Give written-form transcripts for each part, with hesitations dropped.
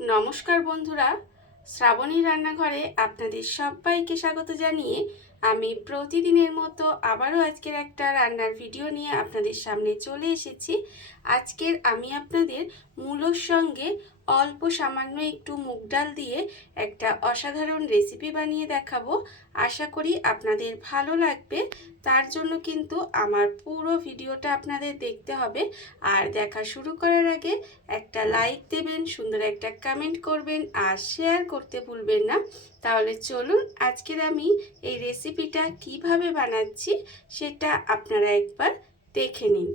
নমস্কার বন্ধুরা, শ্রাবণী রান্নাঘরে আপনাদের সবাইকে স্বাগত জানিয়ে আমি প্রতিদিনের মতো আবারও আজকের একটা রান্নার ভিডিও নিয়ে আপনাদের সামনে চলে এসেছি। আজকের আমি আপনাদের মূলোর সঙ্গে অল্প সামান্য একটু মুগ ডাল দিয়ে একটা অসাধারণ রেসিপি বানিয়ে দেখাবো। আশা করি আপনাদের ভালো লাগবে। তার জন্য কিন্তু আমার পুরো ভিডিওটা আপনাদের দেখতে হবে। আর দেখা শুরু করার আগে একটা লাইক দেবেন, সুন্দর একটা কমেন্ট করবেন আর শেয়ার করতে ভুলবেন না। তাহলে চলুন আজকের আমি এই রেসিপিটা কিভাবে বানাচ্ছি সেটা আপনারা একবার দেখে নিন।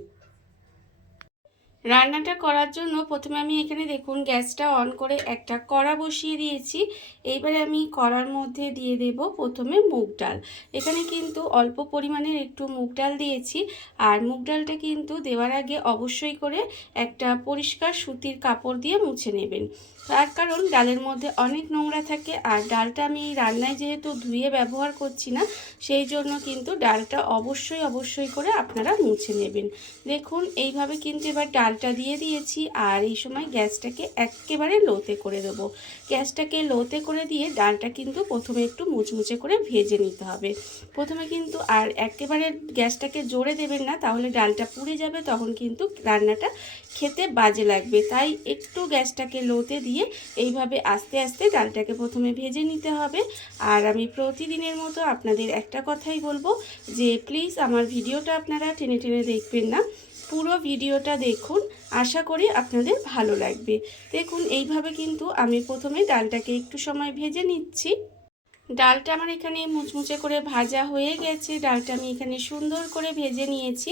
রান্নাটা করার জন্য প্রথমে আমি এখানে দেখুন গ্যাসটা অন করে একটা কড়া বসিয়ে দিয়েছি। এইবারে আমি কড়ার মধ্যে দিয়ে দেব প্রথমে মুগ ডাল। এখানে কিন্তু অল্প পরিমাণের একটু মুগ ডাল দিয়েছি। আর মুগ ডালটা কিন্তু দেওয়ার আগে অবশ্যই করে একটা পরিষ্কার সুতির কাপড় দিয়ে মুছে নেবেন। তার কারণ ডালের মধ্যে অনেক নোংরা থাকে, আর ডালটা আমি রান্নায় যেহেতু ধুয়ে ব্যবহার করছি না, সেই জন্য কিন্তু ডালটা অবশ্যই করে আপনারা মুছে নেবেন। দেখুন এইভাবে কিন্তু এবার ডালটা দিয়ে দিয়েছি। আর এই সময় গ্যাসটাকে একেবারে লোতে করে দেবো। গ্যাসটাকে লোতে করে দিয়ে ডালটা কিন্তু প্রথমে একটু মুচমুচে করে ভেজে নিতে হবে। প্রথমে কিন্তু আর একেবারে গ্যাসটাকে জোরে দেবেন না, তাহলে ডালটা পুড়ে যাবে, তখন কিন্তু রান্নাটা খেতে বাজে লাগবে। তাই একটু গ্যাসটাকে লোতে দিয়ে এইভাবে আস্তে আস্তে ডালটাকে প্রথমে ভেজে নিতে হবে। আর আমি প্রতিদিনের মতো আপনাদের একটা কথাই বলবো যে প্লিজ আমার ভিডিওটা আপনারা টেনে টেনে দেখবেন না, পুরো ভিডিওটা দেখুন। আশা করি আপনাদের ভালো লাগবে। দেখুন এইভাবে কিন্তু আমি প্রথমে ডালটাকে একটু সময় ভেজে নিচ্ছি। ডালটা আমার এখানে মুচমুচে করে ভাজা হয়ে গেছে। ডালটা আমি এখানে সুন্দর করে ভেজে নিয়েছি।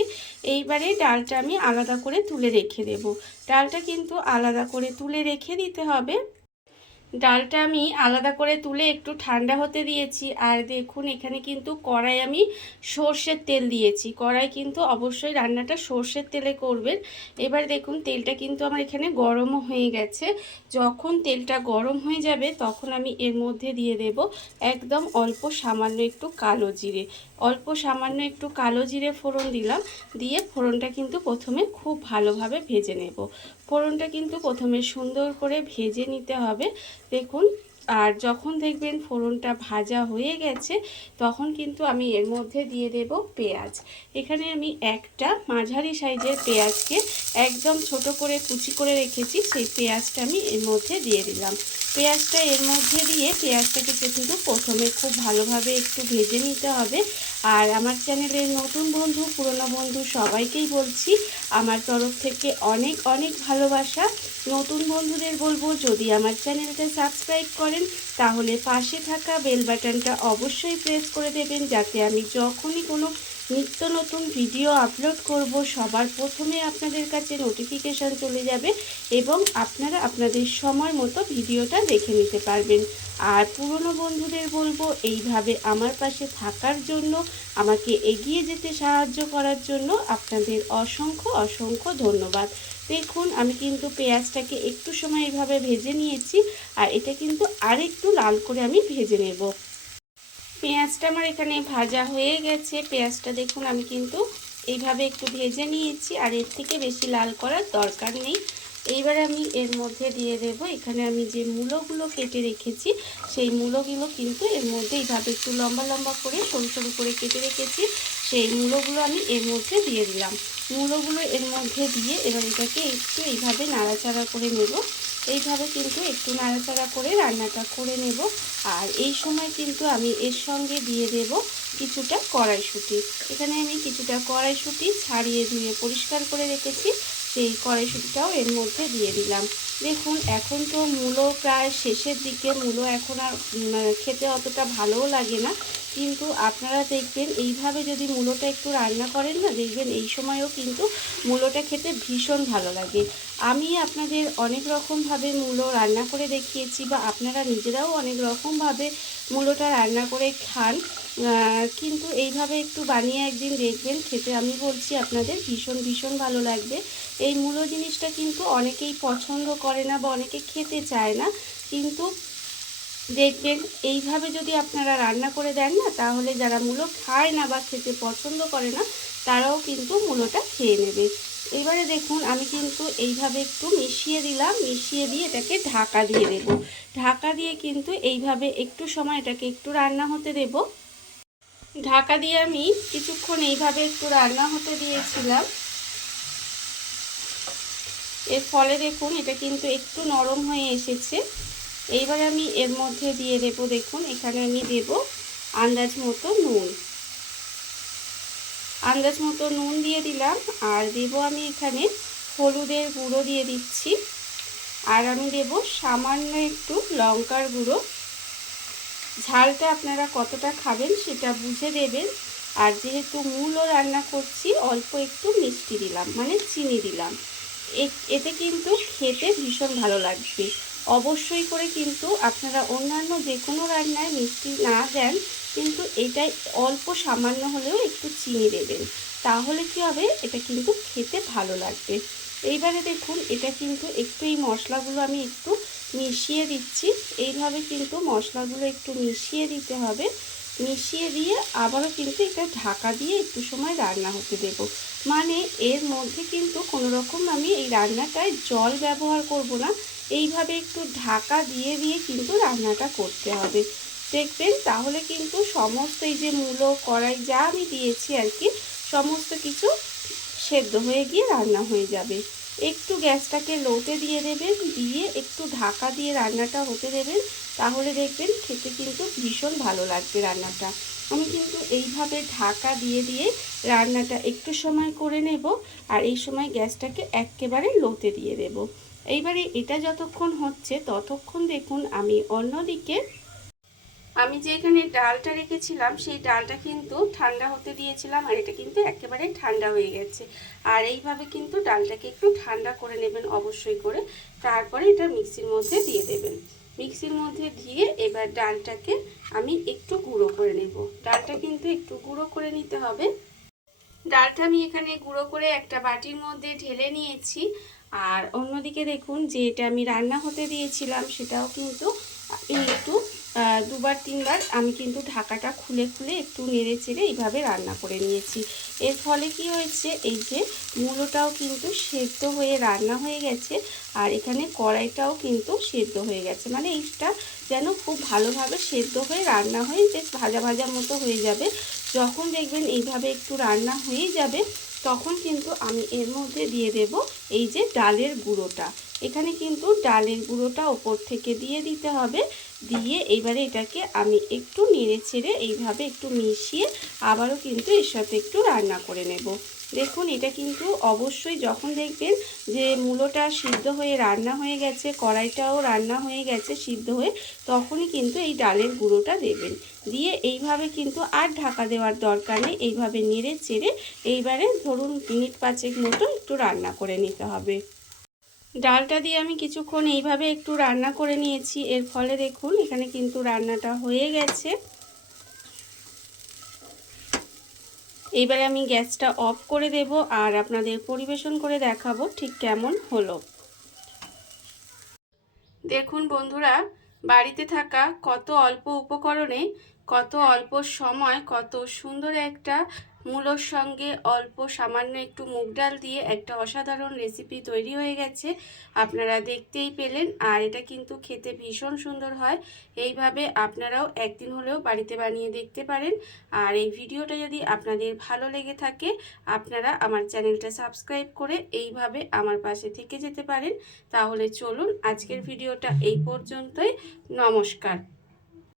এইবারে ডালটা আমি আলাদা করে তুলে রেখে দেব। ডালটা কিন্তু আলাদা করে তুলে রেখে দিতে হবে। ডালটা আমি আলাদা করে তুলে একটু ঠান্ডা হতে দিয়েছি। আর দেখুন এখানে কিন্তু কড়াই আমি সর্ষের তেল দিয়েছি। কড়াই কিন্তু অবশ্যই রান্নাটা সর্ষের তেলে করবেন। এবার দেখুন তেলটা কিন্তু আমার এখানে গরমও হয়ে গেছে। যখন তেলটা গরম হয়ে যাবে তখন আমি এর মধ্যে দিয়ে দেব একদম অল্প সামান্য একটু কালো জিরে। অল্প সামান্য একটু কালো জিরে ফোড়ন দিলাম। দিয়ে ফোড়নটা কিন্তু প্রথমে খুব ভালোভাবে ভেজে নেব। ফোড়নটা কিন্তু প্রথমে সুন্দর করে ভেজে নিতে হবে। দেখুন, আর যখন দেখবেন ফোড়নটা ভাজা হয়ে গেছে তখন কিন্তু আমি এর মধ্যে দিয়ে দেব পেঁয়াজ। এখানে আমি একটা মাঝারি সাইজের পেঁয়াজকে একদম ছোট করে কুচি করে রেখেছি, সেই পেঁয়াজটা আমি এর মধ্যে দিয়ে দিলাম। পেঁয়াজটা এর মধ্যে দিয়ে পেঁয়াজটাকে কিন্তু প্রথমে খুব ভালোভাবে একটু ভেজে নিতে হবে। আর আমার চ্যানেলের নতুন বন্ধু পুরনো বন্ধু সবাইকেই বলছি আমার তরফ থেকে অনেক অনেক ভালোবাসা। নতুন বন্ধুদের বলবো যদি আমার চ্যানেলটা সাবস্ক্রাইব করেন তাহলে পাশে থাকা বেল বাটনটা অবশ্যই প্রেস করে দেবেন, যাতে আমি যখনই কোনো নিত্য নতুন ভিডিও আপলোড করব সবার প্রথমে আপনাদের কাছে নোটিফিকেশান চলে যাবে এবং আপনারা আপনাদের সময় মতো ভিডিওটা দেখে নিতে পারবেন। আর পুরনো বন্ধুদের বলবো এইভাবে আমার পাশে থাকার জন্য, আমাকে এগিয়ে যেতে সাহায্য করার জন্য আপনাদের অসংখ্য ধন্যবাদ। দেখুন আমি কিন্তু পেঁয়াজটাকে একটু সময় এইভাবে ভেজে নিয়েছি। আর এটা কিন্তু আরেকটু লাল করে আমি ভেজে নেব। পেঁয়াজটা আমার এখানে ভাজা হয়ে গেছে। পেঁয়াজটা দেখুন আমি কিন্তু এইভাবে একটু ভেজে নিয়েছি, আর এর থেকে বেশি লাল করার দরকার নেই। এইবার আমি এর মধ্যে দিয়ে দেব, এখানে আমি যে মূলোগুলো কেটে রেখেছি সেই মূলোগুলো কিন্তু এর মধ্যে এইভাবে একটু লম্বা লম্বা করে সরু সরু করে কেটে রেখেছি, সেই মূলোগুলো আমি এর মধ্যে দিয়ে দিলাম। মূলোগুলো এর মধ্যে দিয়ে এবার এটাকে একটু এইভাবে নাড়াচাড়া করে নেব। এইভাবে কিন্তু একটু নাড়াচাড়া করে রান্নাটা করে নেব। আর এই সময় কিন্তু আমি এর সঙ্গে দিয়ে দেব কিছুটা কড়াইশুঁটি। এখানে আমি কিছুটা কড়াইশুঁটি ছাড়িয়ে ধুয়ে পরিষ্কার করে রেখেছি, সেই কড়াইশুঁটিটাও এর মধ্যে দিয়ে দিলাম। দেখুন এখন তো মূলো প্রায় শেষের দিকে, মূলো এখন আর খেতে অতটা ভালোও লাগে না, কিন্তু আপনারা দেখবেন এইভাবে যদি মূলোটা একটু রান্না করেন না, দেখবেন এই সময়ও কিন্তু মূলোটা খেতে ভীষণ ভালো লাগে। আমি আপনাদের অনেক রকমভাবে মূলো রান্না করে দেখিয়েছি, বা আপনারা নিজেরাও অনেক রকমভাবে মূলোটা রান্না করে খান, কিন্তু এইভাবে একটু বানিয়ে একদিন দেখবেন, খেতে আমি বলছি আপনাদের ভীষণ ভালো লাগবে। এই মূলো জিনিসটা কিন্তু অনেকেই পছন্দ করে না বা অনেকে খেতে চায় না, কিন্তু দেখবেন এইভাবে যদি আপনারা রান্না করে দেন না, তাহলে যারা মূলো খায় না বা খেতে পছন্দ করে না তারাও কিন্তু মূলোটা খেয়ে নেবে। এবারে দেখুন আমি কিন্তু এইভাবে একটু মিশিয়ে দিলাম, মিশিয়ে দিয়ে এটাকে ঢাকা দিয়ে দেব। ঢাকা দিয়ে কিন্তু এইভাবে একটু সময় এটাকে একটু রান্না হতে দেব। ঢাকা দিয়ে আমি কিছুক্ষণ এইভাবে একটু রান্না হতে দিয়েছিলাম। এর ফলে দেখুন এটা কিন্তু একটু নরম হয়ে এসেছে। এইবার আমি এর মধ্যে দিয়ে দেব, দেখুন এখানে আমি দেব আন্দাজ মতো নুন। আন্দাজ মতো নুন দিয়ে দিলাম। আর দেব আমি এখানে হলুদের গুঁড়ো দিয়ে দিচ্ছি। আর আমি দেব সামান্য একটু লঙ্কার গুঁড়ো। ঝালটা আপনারা কতটা খাবেন সেটা বুঝে দেবেন। আর যেহেতু মূলও রান্না করছি, অল্প একটু মিষ্টি দিলাম, মানে চিনি দিলাম। এতে কিন্তু খেতে ভীষণ ভালো লাগবে। অবশ্যই করে কিন্তু আপনারা অন্যান্য যে কোনো রান্নায় মিষ্টি না দেন, কিন্তু এটাই অল্প সামান্য হলেও একটু চিনি দেবেন। তাহলে কি হবে, এটা কিন্তু খেতে ভালো লাগবে। এইবারে দেখুন এটা কিন্তু একটু এই মশলাগুলো আমি একটু মিশিয়ে দিচ্ছি। এইভাবে কিন্তু মশলাগুলো একটু মিশিয়ে দিতে হবে। মিশিয়ে দিয়ে আবারও কিন্তু এটা ঢাকা দিয়ে একটু সময় রান্না হতে দেব। মানে এর মধ্যে কিন্তু কোনো রকম আমি এই রান্নাটায় জল ব্যবহার করব না। এইভাবে একটু ঢাকা দিয়ে দিয়ে কিন্তু রান্নাটা করতে হবে। দেখবেন তাহলে কিন্তু সমস্ত এই যে মূলো কড়াই যা আমি দিয়েছি আর কি, সমস্ত কিছু সেদ্ধ হয়ে গিয়ে রান্না হয়ে যাবে। একটু গ্যাসটাকে লোতে দিয়ে দেবেন, দিয়ে একটু ঢাকা দিয়ে রান্নাটা হতে দেবেন। তাহলে দেখবেন খেতে কিন্তু ভীষণ ভালো লাগবে রান্নাটা। আমি কিন্তু এইভাবে ঢাকা দিয়ে দিয়ে রান্নাটা একটু সময় করে নেব। আর এই সময় গ্যাসটাকে একেবারে লোতে দিয়ে দেব। এইবারে এটা যতক্ষণ হচ্ছে ততক্ষণ দেখুন আমি অন্যদিকে আমি যে এখানে ডালটা রেখেছিলাম সেই ডালটা কিন্তু ঠান্ডা হতে দিয়েছিলাম। আর এটা কিন্তু একেবারে ঠান্ডা হয়ে গেছে। আর এইভাবে কিন্তু ডালটাকে একটু ঠান্ডা করে নেবেন অবশ্যই করে। তারপরে এটা মিক্সির মধ্যে দিয়ে দেবেন। মিক্সির মধ্যে দিয়ে এবার ডালটাকে আমি একটু গুঁড়ো করে নেব। ডালটা কিন্তু একটু গুঁড়ো করে নিতে হবে। ডালটা আমি এখানে গুঁড়ো করে একটা বাটির মধ্যে ঢেলে নিয়েছি। আর অন্যদিকে দেখুন যে এটা আমি রান্না হতে দিয়েছিলাম সেটাও কিন্তু আমি একটু দুবার তিনবার আমি কিন্তু ঢাকাটা খুলে খুলে একটু নেড়ে চেড়ে এইভাবে রান্না করে নিয়েছি। এর ফলে কি হয়েছে, এই যে মূলোটাও কিন্তু সেদ্ধ হয়ে রান্না হয়ে গেছে। আর এখানে কড়াইটাও কিন্তু সেদ্ধ হয়ে গেছে, মানে এইটা যেন খুব ভালোভাবে সেদ্ধ হয়ে রান্না হয়ে বেশ ভাজা ভাজা মতো হয়ে যাবে। যখন দেখবেন এইভাবে একটু রান্না হয়ে যাবে, তখন কিন্তু আমি এর মধ্যে দিয়ে দেব এই যে ডালের গুঁড়োটা। এখানে কিন্তু ডালের গুঁড়োটা ওপর থেকে দিয়ে দিতে হবে। দিয়ে এইবারে এটাকে আমি একটু নেড়ে ছেড়ে এইভাবে একটু মিশিয়ে আবারও কিন্তু এর সাথে একটু রান্না করে নেব। দেখুন এটা কিন্তু অবশ্যই যখন দেখবেন যে মূলোটা সিদ্ধ হয়ে রান্না হয়ে গেছে, কড়াইটাও রান্না হয়ে গেছে সিদ্ধ হয়ে, তখনই কিন্তু এই ডালের গুঁড়োটা দেবেন। দিয়ে এইভাবে কিন্তু আর ঢাকা দেওয়ার দরকার নেই। এইভাবে নেড়ে চেড়ে এইবারে ধরুন মিনিট 5 মতো একটু রান্না করে নিতে হবে। ডালটা দিয়ে আমি কিছুক্ষণ এইভাবে একটু রান্না করে নিয়েছি। এর ফলে দেখুন এখানে কিন্তু রান্নাটা হয়ে গেছে। এইবারে আমি গ্যাসটা অফ করে দেব আর আপনাদের পরিবেশন করে দেখাবো ঠিক কেমন হলো। দেখুন বন্ধুরা, বাড়িতে থাকা কত অল্প উপকরণে কত অল্প সময় কত সুন্দর একটা মূলোর সঙ্গে অল্প সামান্য একটু মুগ ডাল দিয়ে একটা অসাধারণ রেসিপি তৈরি হয়ে গেছে। আপনারা দেখতেই পেলেন। আর এটা কিন্তু খেতে ভীষণ সুন্দর হয়। এইভাবে আপনারাও একদিন হলেও বাড়িতে বানিয়ে দেখতে পারেন। আর এই ভিডিওটা যদি আপনাদের ভালো লেগে থাকে, আপনারা আমার চ্যানেলটা সাবস্ক্রাইব করে এইভাবে আমার পাশে থেকে যেতে পারেন। তাহলে চলুন আজকের ভিডিওটা এই পর্যন্তই। নমস্কার।